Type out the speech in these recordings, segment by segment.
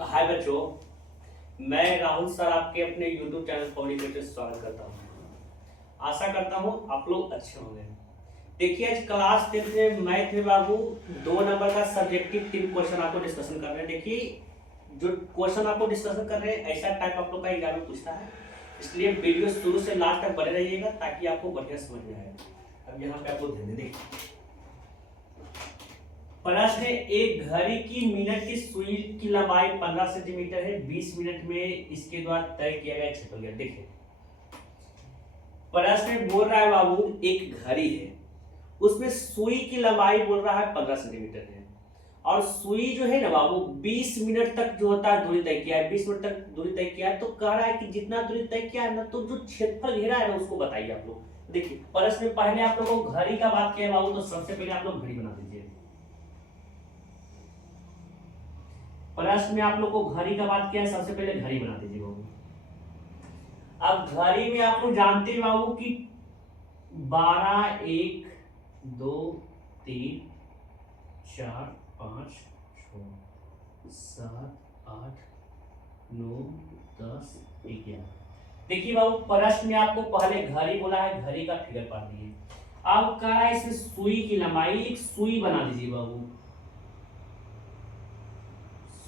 हाय बच्चों, मैं राहुल सर आपके अपने YouTube चैनल पॉलिटिक्स में स्वागत करता हूँ। आशा करता हूँ आप लोग अच्छे होंगे। देखिए, आज क्लास 10 में मैथ में बाबू 2 नंबर का सब्जेक्टिव 3 क्वेश्चन आपको डिस्कशन कर रहे हैं। देखिए, जो क्वेश्चन आपको डिस्कशन कर रहे हैं ऐसा टाइप आप लोग का एग्जाम में पूछता है, इसलिए वीडियो शुरू से लास्ट तक बने रहिएगा ताकि आपको बढ़िया समझ में आए। अब यहाँ पे आपको ध्यान दें, प्रश्न है, एक घड़ी की मिनट की सुई की लंबाई 15 सेंटीमीटर है, 20 मिनट में इसके द्वारा तय किया गया क्षेत्रफल। देखिए, प्रश्न में बोल रहा है बाबू एक घड़ी है, उसमें सुई की लंबाई बोल रहा है 15 सेंटीमीटर है, और सुई जो है ना बाबू 20 मिनट तक जो होता है दूरी तय किया है, 20 मिनट तक दूरी तय किया है। तो कह रहा है कि जितना दूरी तय किया है ना, तो जो क्षेत्रफल घेरा है ना उसको बताइए आप लोग। देखिए, प्रश्न में पहले आप लोगों को घड़ी का बात किया है बाबू, तो सबसे पहले आप लोग घड़ी बना दीजिए। प्रश्न में आप लोग को घड़ी का बात किया है, सबसे पहले घड़ी बना दीजिए बाबू। अब घड़ी में आप लोग जानते हैं बाबू कि 12, 1, 2, 3, 4, 5, 6, 7, 8, 9, 10, 11। देखिए बाबू, प्रश्न में आपको पहले घड़ी बोला है, घड़ी का फिगर पढ़ दिए। अब कह रहा है इसमें सुई की लंबाई, एक सुई बना दीजिए बाबू।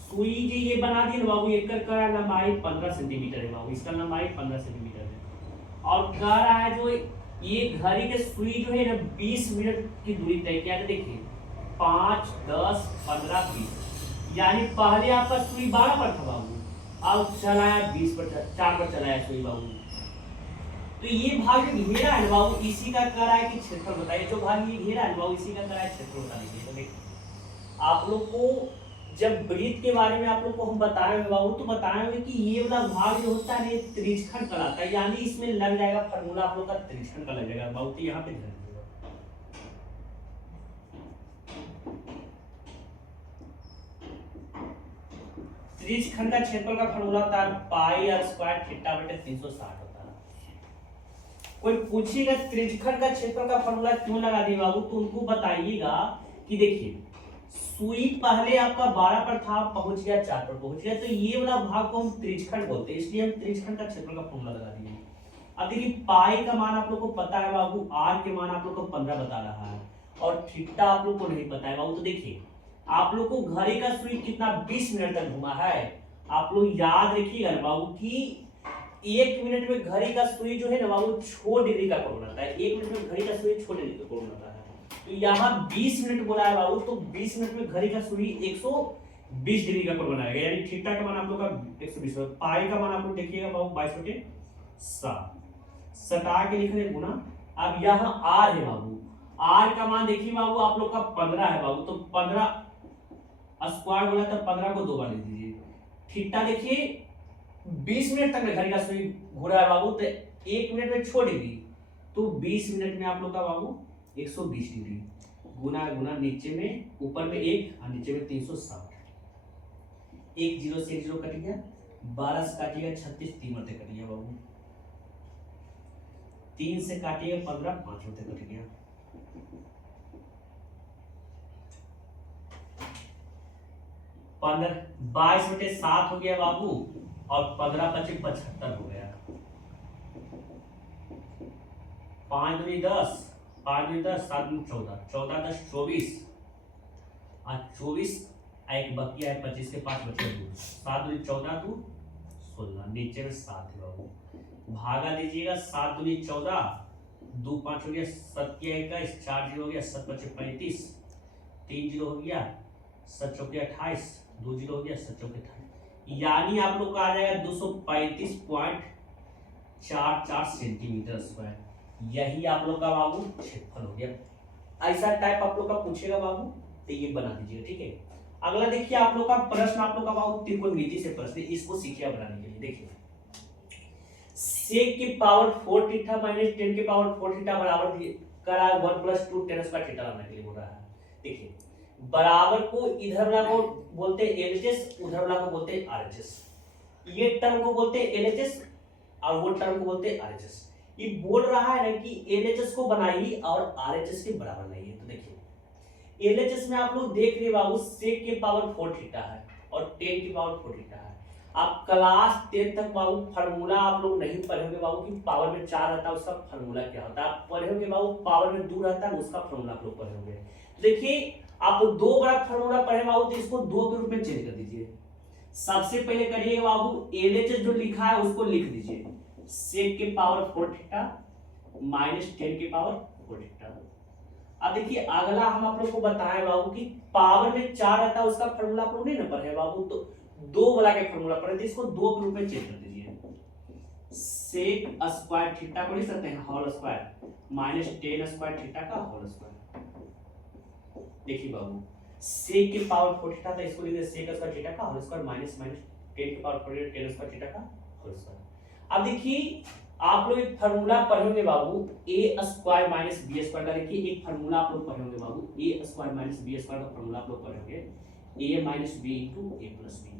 सुई जी ये बना दी ना बाबू, एक का लंबाई 15 सेंटीमीटर है बाबू, इसका लंबाई 15 सेंटीमीटर है। और कह रहा है जो ये घड़ी के सुई जो है ना 20 मिनट की दूरी तय किया है। देखिए 5, 10, 15, 20, यानी पहले आपका सुई 12 पर था बाबू, अब चलाया 20 पर, 4 पर चलाया सुई बाबू। तो ये भाग जो घेरा है ना बाबू, इसी का कह रहा है कि क्षेत्रफल बताइए। जो भाग ये घेरा है ना बाबू, इसी का कह रहा है क्षेत्रफल बता दीजिए। तो देखिए, आप लोग को जब वृत्त के बारे में आप लोग को हम बताएंगे बाबू, तो बताएंगे कि ये वाला भाग जो होता है ना, ये त्रिज्यखंड कहलाता है, यानी इसमें लग जाएगा फार्मूला आप लोग का त्रिज्यखंड का लग जाएगा बाबू। तो यहाँ पे ध्यान दीजिएगा, त्रिज्यखंड का क्षेत्रफल का फार्मूला होता है पाई आर स्क्वायर थीटा बटे 360 होता है। कोई पूछेगा त्रिज्यखंड का क्षेत्रफल का फार्मूला क्यों लगा दिए बाबू, तो उनको बताइएगा कि देखिए सुई पहले आपका 12 पर था, पहुंच गया 4 पर पहुंच गया, तो ये वाला भाग को हम त्रिज्यखंड बोलते हैं, इसलिए हम त्रिज्यखंड का क्षेत्रफल का फॉर्मूला लगा दिए। अब देखिए पाई का मान आप लोग को पता है बाबू, आर के मान आप लोग को 15 बता रहा है, और थीटा आप लोग को नहीं पता है बाबू। तो देखिए आप लोग को घड़ी का सुई कितना 20 मिनट तक घुमा है। आप लोग याद रखिएगा ना बाबू कि 1 मिनट में घड़ी का सुई जो है ना बाबू 6 डिग्री का कोण बनाता है। 1 मिनट में घड़ी का सुई 6 डिग्री का कोण बनाता है। तो यहाँ 20 मिनट बोला है बाबू, तो 20 मिनट में घड़ी का सुई 120 डिग्री का कोण बनाएगा, यानी थीटा का मान आप लोग का 120 होगा। पाई का मान आप लोग देखिएगा बाबू 22/7, सटा के लिख रहे गुना। अब यहाँ आर है बाबू, आर का मान देखिए बाबू आप लोग का 15 है बाबू, तो 15 स्क्वायर बोला तो 15 को 2 बार लिख दीजिए। थीटा देखिए 20 मिनट तक घड़ी का सुई घूरा है बाबू, तो 1 मिनट में 6 डिग्री, तो 20 मिनट में आप लोग का बाबू 120 डिग्री, गुना गुना नीचे में ऊपर में 1 और नीचे में 360। 1 0 से 1 0 कट गया, 12 से काटिएगा 36, 3 मरते कट गया बाबू, 3 से काटिएगा 15, 5 मरते कट गया। पंद्रह 22/7 हो गया बाबू, और 15 × 5 = 75 हो गया। 5 दूनी 10, 5 दूनी 10, 7 दूनी 14, 14 × 10 = 24, और 24 एक बकिया है 25 के 5 बचे 2, 7 दूनी 14, 2 16, नीचे में 7 है बाबू, भागा दीजिएगा। 7 दूनी 14, 2 5 हो गया, 7 × 21, 4 0 हो गया, 7 × 5 = 35, 3 0 हो गया, 7 × 4 = 28, 2 0 हो गया, 7 × 4 = 28, यानी आप लोग का आ जाएगा 235.44 सेंटीमीटर स्क्वायर। यही आप लोग का बाबू क्षेत्रफल हो गया। ऐसा टाइप आप लोग का पूछेगा बाबू, तो ये बना दीजिएगा, ठीक है। अगला देखिए आप लोग का प्रश्न, आप लोग का बाबू त्रिकोणमिति से प्रश्न, इसको सीखिए बनाने के लिए। देखिए sec की पावर 4 थीटा माइनस 10 की पावर 4 थीटा बराबर करा 1 + 2 tan स्क्वायर थीटा लाने के लिए बोल रहा है। देखिए बराबर को इधर वाला को बोलते हैं एलएचएस, उधर वाला को बोलते हैं आरएचएस। ये टर्म को बोलते हैं एलएचएस और वो टर्म को बोलते हैं आरएचएस। ये बोल रहा है ना कि एलएचएस को बनाइए और आरएचएस के बराबर नहीं है। तो देखिए एलएचएस में आप लोग देख रहे बाबू सेक के पावर 4 थीटा है और 10 की पावर 4 थीटा है। आप क्लास 10 तक बाबू फार्मूला आप लोग नहीं पढ़े होंगे बाबू कि पावर में 4 रहता है उसका फार्मूला क्या होता है। आप पढ़े होंगे बाबू पावर में 2 रहता है उसका फार्मूला आप लोग पढ़े होंगे। देखिए आप 2 बड़ा फार्मूला पढ़े बाबू तो इसको 2 के रूप में चेंज कर दीजिए। सबसे पहले करिएगा बाबू एलएचएस जो लिखा है उसको लिख दीजिए सेक के पावर 4 थीटा माइनस 10 के पावर 4 थीटा। अब देखिए अगला हम आप लोग को बताएं बाबू कि पावर में 4 रहता है उसका फार्मूला आप लोग नहीं ना पढ़े बाबू, तो 2 वाला के फार्मूला पढ़े थे, इसको 2 के रूप में चेंज कर दीजिए। सेक स्क्वायर थीटा को लिख सकते हैं whole square minus 10 square theta का होल स्क्वायर। देखिए बाबू सेक के पावर 4 थीटा था, इसको लिख दे सेक स्क्वायर थीटा का होल स्क्वायर माइनस 10 के पावर 4 10 स्क्वायर थीटा का होल स्क्वायर। अब देखिए आप लोग एक फार्मूला पढ़े होंगे बाबू ए स्क्वायर माइनस बी स्क्वायर का। देखिए एक फार्मूला आप लोग पढ़े होंगे बाबू ए स्क्वायर माइनस बी स्क्वायर का फार्मूला आप लोग पढ़े होंगे ए माइनस बी इंटू ए प्लस बी।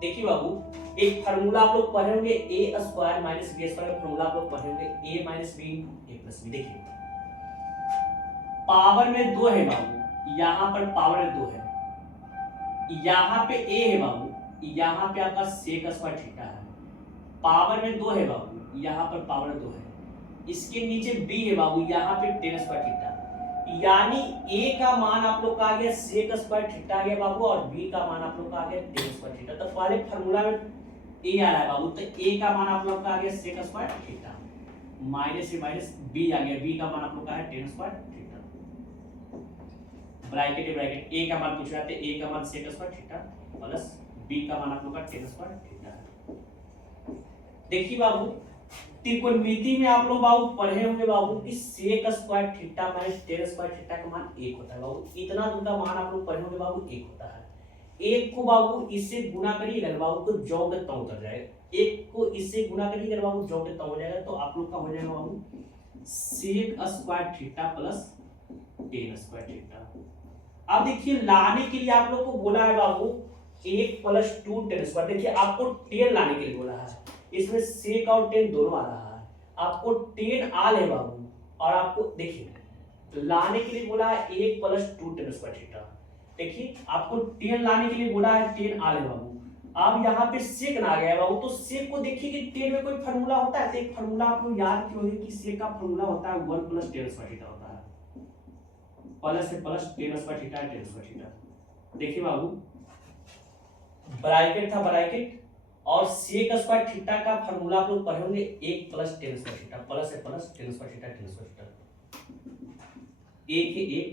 देखिए बाबू एक फार्मूला आप लोग पढ़े होंगे ए स्क्वायर माइनस बी स्क्वायर का फार्मूला आप लोग पढ़े होंगे ए माइनस बी इंटू ए प्लस बी। देखिए पावर में 2 है बाबू, यहाँ पर पावर में 2 है, यहाँ पे ए है बाबू, यहाँ पे आपका सेक स्क्वायर थीटा है। पावर में 2 है बाबू, यहाँ पर पावर 2 है, इसके नीचे b है बाबू, यहाँ पे 10 स्क्वायर थीटा, यानी a का मान आप लोग का आ गया सेक स्क्वायर थीटा आ गया बाबू और b का मान आप लोग का आ गया 10 स्क्वायर थीटा। तो पहले फार्मूला में a आ रहा है बाबू, तो a का मान आप लोग का आ गया सेक स्क्वायर थीटा माइनस से माइनस b आ गया, b का मान आप लोग का है 10 square theta. Bracket bracket a का मान पूछ रहा है, a का मान sec square theta plus b का मान आप लोग का 10 स्क्वायर थीटा है। देखिए बाबू त्रिकोणमिति में आप लोग बाबू पढ़े होंगे बाबू कि sec square theta minus 10 square theta का मान 1 होता है बाबू। इतना उनका मान आप लोग पढ़े होंगे बाबू 1 होता है। 1 को बाबू इससे गुना करिएगा बाबू तो जौ के तौ उतर जाएगा, 1 को इससे गुना करिएगा बाबू जौ के तौ हो जाएगा, तो आप लोग का हो जाएगा बाबू sec square theta plus 10 square theta. अब देखिए लाने के लिए आप लोग को बोला है बाबू 1 प्लस 2 10 स्क्वायर। देखिए आपको 10 लाने के लिए बोला है, इसमें सेक और 10 दोनों आ रहा है, आपको 10 आ ले बाबू और आपको देखिए लाने के लिए बोला है 1 प्लस 2 10 स्क्वायर थीटा। देखिए आपको 10 लाने के लिए बोला है 10 आ ले बाबू। अब यहाँ पे सेक ना आ गया बाबू, तो सेक को देखिए कि 10 में कोई फार्मूला होता है, तो एक फार्मूला आप लोग याद किए कि सेक का फार्मूला होता है 1 प्लस 10 स्क्वायर थीटा होता है, प्लस से plus 10 square theta 10 square theta. देखिए बाबू ब्रैकेट था ब्रैकेट और सेक स्क्वायर थीटा का फार्मूला आप लोग पढ़े होंगे 1 प्लस 10 स्क्वायर थीटा प्लस से plus 10 square theta 10 square theta. 1 के 1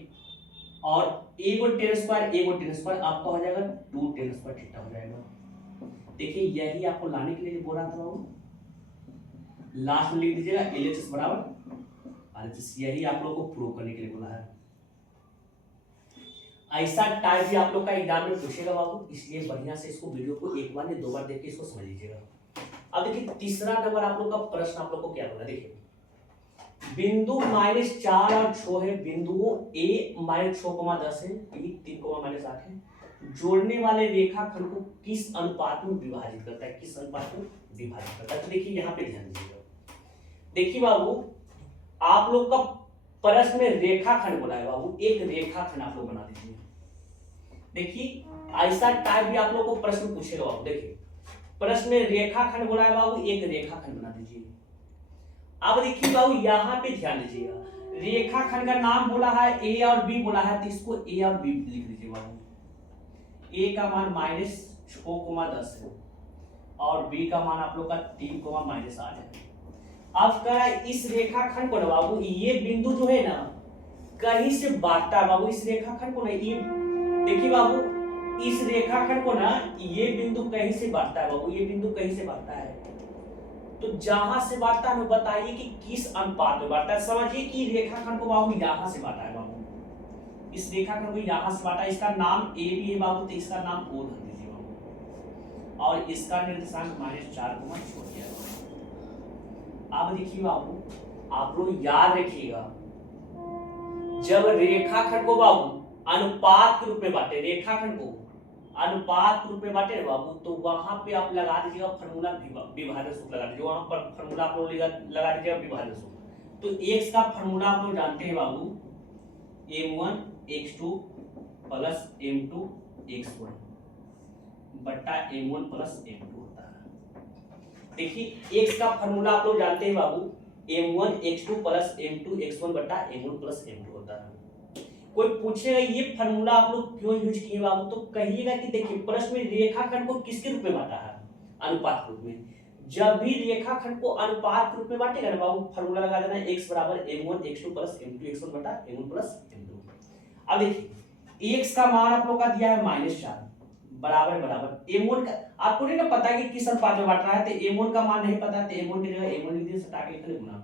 और 1 और 10 स्क्वायर 1 और 10 स्क्वायर आपका हो जाएगा 2 10 स्क्वायर थीटा हो जाएगा। देखिए यही आपको लाने के लिए बोला था बाबू, लास्ट में लिख दीजिएगा एलएचएस बराबर आरएचएस, यही आप लोगों को प्रूव करने के लिए बोला है। ऐसा टाइप भी आप लोग का एग्जाम में पूछेगा बाबू, इसलिए बढ़िया से इसको वीडियो को एक बार नहीं 2 बार देख के इसको समझ लीजिएगा। अब देखिए तीसरा नंबर आप लोग का प्रश्न आप लोग को क्या बोला, देखिए बिंदु -4 और 6 है, बिंदुओं a -6,10 है, b 3,-8 है, जोड़ने वाले रेखाखंड को किस अनुपात में विभाजित करता है, किस अनुपात में विभाजित करता है। तो देखिए यहाँ पे ध्यान दीजिएगा, देखिए बाबू आप लोग का प्रश्न में रेखाखंड बोला है बाबू, एक रेखाखंड आप लोग बना दीजिए। देखिए ऐसा टाइप भी आप लोग को प्रश्न पूछेगा बाबू, देखिए प्रश्न में रेखाखंड बोला है बाबू, एक रेखाखंड बना दीजिए। अब देखिए बाबू यहाँ पे ध्यान दीजिएगा, रेखाखंड का नाम बोला है ए और बी बोला है, तो इसको ए और बी लिख दीजिए बाबू। ए का मान -6,10 है और बी का मान आप लोग का 3,-8 है। अब कह रहा है इस रेखाखंड को ना बाबू, ये बिंदु जो है ना कहीं से बांटता है बाबू, इस रेखाखंड को ना ये देखिए बाबू, इस रेखाखंड को ना ये बिंदु कहीं से बांटता है बाबू, ये बिंदु कहीं से बांटता है। तो जहां से बांटता है बताइए कि किस अनुपात में बांटता है। समझिए कि रेखाखंड को बाबू यहां से बांटा है बाबू, इस रेखाखंड को यहां से बांटा, इसका नाम ए भी है बाबू, तो इसका नाम ओ रख दीजिए बाबू और इसका निर्देशांक -4 को छोड़ दिया। अब देखिए बाबू आप लोग याद रखिएगा, जब रेखाखंड को बाबू अनुपात के रूप में बांटे, रेखाखंड को अनुपात के रूप में बांटे बाबू, तो वहां पे आप लगा दीजिएगा फार्मूला विभाजन सूत्र लगा दीजिए, वहां पर फार्मूला आप लोग लगा दीजिएगा विभाजन सूत्र। तो x का फार्मूला आप लोग जानते हैं बाबू, m1x2 प्लस m2 x1 बट्टा m1 प्लस m2 होता है। देखिए x का फॉर्मूला आप लोग जानते हैं बाबू, m1x2 प्लस m2 x1 बट्टा m1 प्लस m2 होता है। कोई पूछेगा ये फॉर्मूला आप लोग क्यों यूज किए बाबू, तो कहिएगा कि देखिए प्रश्न में रेखाखंड को किसके रूप में बांटा है, अनुपात के रूप में। जब भी रेखाखंड को अनुपात के रूप में बांटेगा ना बाबू, फॉर्मूला लगा देना x बराबर m1x2 प्लस m2 x1 बटा m1 प्लस m2। अब देखिए x का मान आप लोग का दिया है -4 बराबर बराबर m1 का आपको नहीं ना पता है कि किस अनुपात में बांट रहा है, तो m1 का मान नहीं पता तो m1 की जगह m1 लिख दिया, सटा के लिख ले गुना।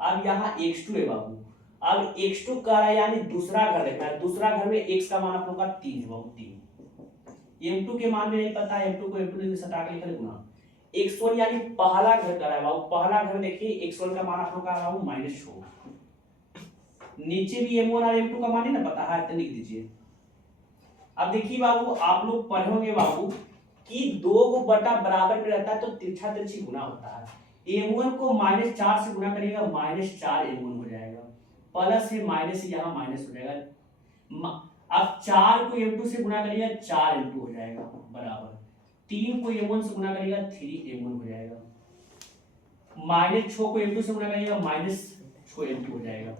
अब यहाँ x2 है बाबू, अब x2 का यानी दूसरा घर देखना है, दूसरा घर में x का मान आप लोग का 3 है बाबू, 3। m2 के मान में नहीं पता है, m2 को m2 लिख सटा के लिख ले गुना। x1 यानी पहला घर कर रहा है बाबू, पहला घर देखिए x1 का मान आप लोग का बाबू -6। नीचे भी m1 और m2 का मान नहीं ना पता है तो लिख दीजिए। अब देखिए बाबू आप लोग पढ़ोगे बाबू कि 2 को बटा बराबर में रहता है तो तिरछा तिरछी गुना होता है। m1 को -4 से गुना करिएगा -4 m1 हो जाएगा, प्लस से माइनस यहाँ माइनस हो जाएगा। अब 4 को m2 से गुना करिएगा 4 m2 हो जाएगा बराबर, 3 को m1 से गुना करिएगा 3 m1 हो जाएगा, -6 को m2 से गुना करिएगा -6 m2 हो जाएगा।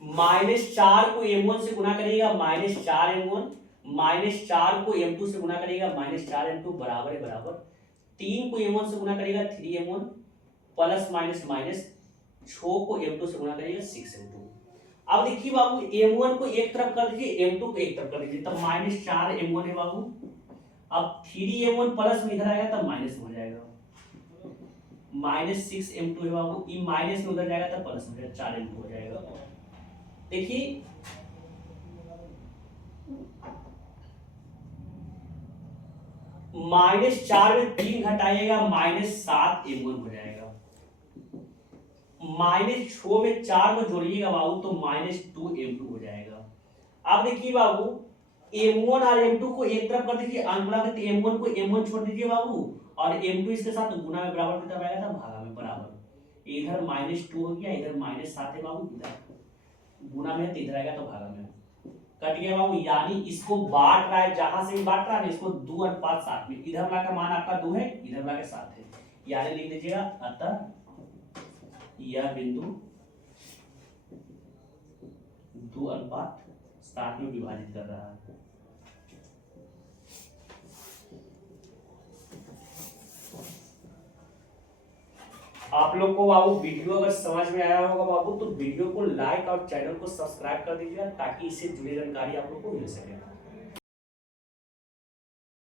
-4 को m1 से गुना करिएगा -4 m1, -4 को m2 से गुना करिएगा -4 m2 बराबर है बराबर, 3 को m1 से गुना करिएगा 3 m1 प्लस माइनस माइनस 6 को m2 से गुना करिएगा 6 m2। अब देखिए बाबू m1 को एक तरफ कर दीजिए, m2 को एक तरफ कर दीजिए, तब -4 m1 है बाबू। अब 3 m1 प्लस में इधर आएगा तब माइनस हो जाएगा, -6 m2 है बाबू, ये माइनस में उधर जाएगा तब प्लस हो जाएगा, 4 m2 हो जाएगा। देखिए -4 में 3 घटाइएगा -7 m1 हो जाएगा, -6 में 4 को जोड़िएगा बाबू तो -2 m2 हो जाएगा। अब देखिए बाबू m1 और m2 को एक तरफ कर दीजिए, अनुगुणा करके m1 को m1 छोड़ दीजिए बाबू, और m2 इसके साथ गुणा में बराबर कितना आएगा था, भागा में बराबर। इधर -2 हो गया, इधर -7 है बाबू, इधर गुणा में तो इधर आएगा तो भागा में कट गया बाबू। यानी इसको बांट रहा है, जहां से भी बांट रहा है इसको 2:7 में, इधर वाला का मान आपका 2 है, इधर वाला का 7 है, यानी लिख दीजिएगा अतः यह बिंदु 2:7 में विभाजित कर रहा है। आप लोग को बाबू वीडियो अगर समझ में आया होगा बाबू तो वीडियो को लाइक और चैनल को सब्सक्राइब कर दीजिएगा ताकि इससे जुड़ी जानकारी आप लोग को मिल सके।